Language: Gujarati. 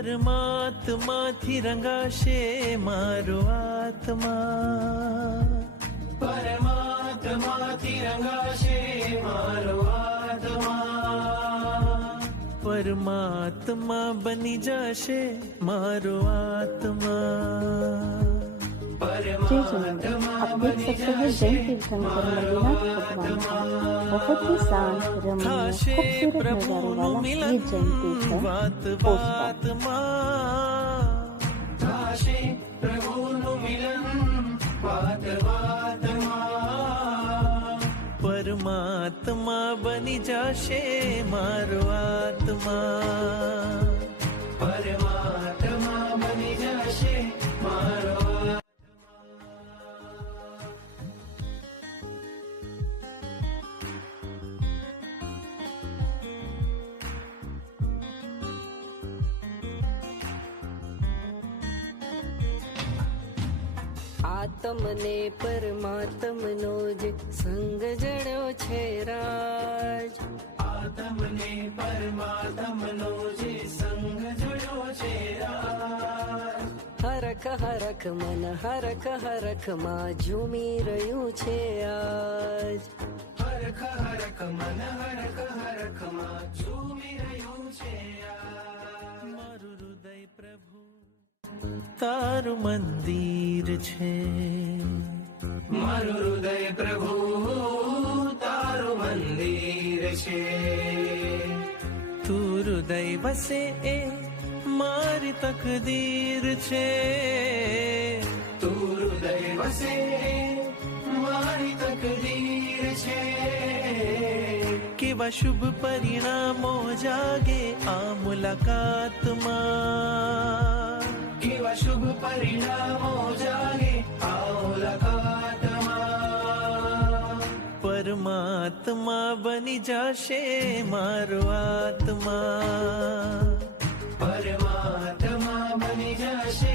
પરમાત્માથી રંગાશે મારો આત્મા, પરમાત્માથી રંગાશે મારો આત્મા, પરમાત્મા બની જશે મારો આત્મા। जय जिनेंद्र, आप देख सकते हैं जैन तीर्थंकर मल्लीनाथ भगवान का बहुत ही शांत रमणीय खूबसूरत नजारे वाला ये जैन तीर्थ है परमात्मा बनी जाशे मारो आत्मा, परमात्मा बनी जाशे मारो। આત્મને પરમાત્મનો જે સંગ જણ્યો છે રાજ, આત્મને પરમાત્મનો જે સંગ જણ્યો છે રાજ, હરખ હરખ મન હરખ હરખ માં ઝૂમી રહ્યું છે આજ, હરખ હરખ મન હરખ હરખ માં ઝૂમી રહ્યું છે આજ। મારું હૃદય પ્રભુ તારું મંદિર છે, મારું હૃદય પ્રભુ તારું મંદિર છે, તું હૃદય વસે એ મારી તકદીર છે, તું હૃદય વસે મારી તકદીર છે। કેવા શુભ પરિણામો જાગે આ મુલાકાતમાં, કેવા શુભ પરિણામો જાગે આ મુલાકાતમાં, પરમાત્મા બની જશે મારો આત્મા, પરમાત્મા બની જશે